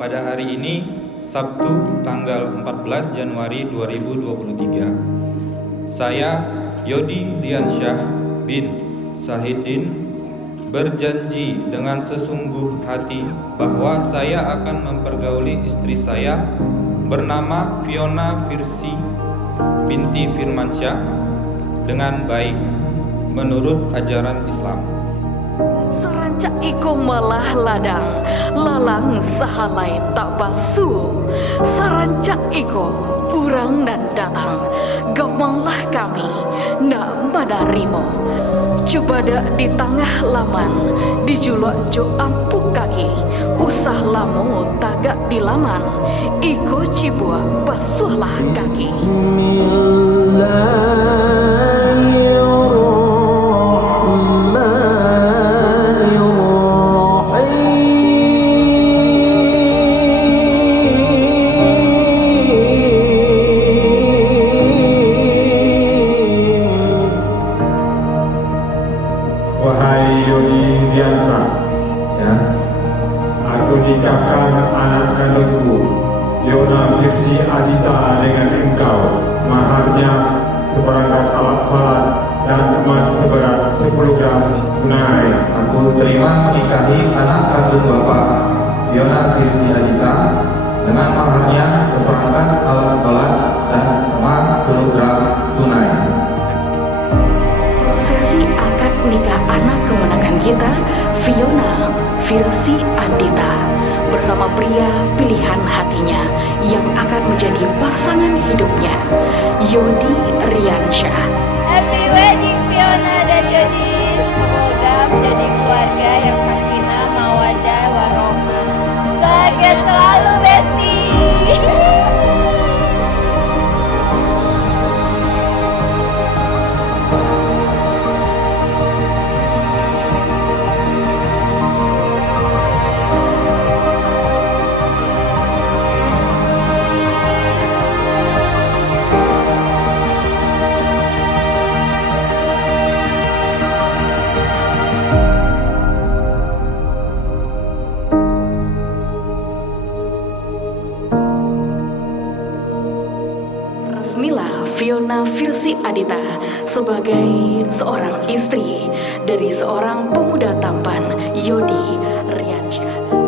Pada hari ini, Sabtu tanggal 14 Januari 2023, saya Yodi Riansyah bin Sahidin berjanji dengan sesungguh hati bahwa saya akan mempergauli istri saya bernama Fiona Firsi binti Firmansyah dengan baik menurut ajaran Islam. Sarancak iko malah ladang, lalang sahalai tak basuh. Sarancak iko urang dan datang, gamanglah kami nak menerimo. Coba dak di tengah laman, dijulak jo ampuk kaki, usah lamu tagak di laman, iko cibua basuhlah kaki. Wahai Yodi Riansyah, Ya, aku nikahkan anak kandungku, Fiona Firsi Adita, dengan engkau. Maharnya seperangkat alat salat dan emas seberat 10 gram tunai. aku terima menikahi anak kandung Bapak, Fiona Firsi Adita, dengan maharnya seperangkat alat sholat dan emas 10 gram tunai. Prosesi akad nikah anak kemenakan kita, Fiona Firsi Adita, bersama pria pilihan hatinya yang akan menjadi pasangan hidupnya, Yodi Riansyah. Happy wedding Fiona dan Yodi. Semoga menjadi keluarga yang sakinah, mawaddah, warohmah. Bahagia selalu, Besti. Resmilah Fiona Firsi Adita sebagai seorang istri dari seorang pemuda tampan, Yodi Riansyah.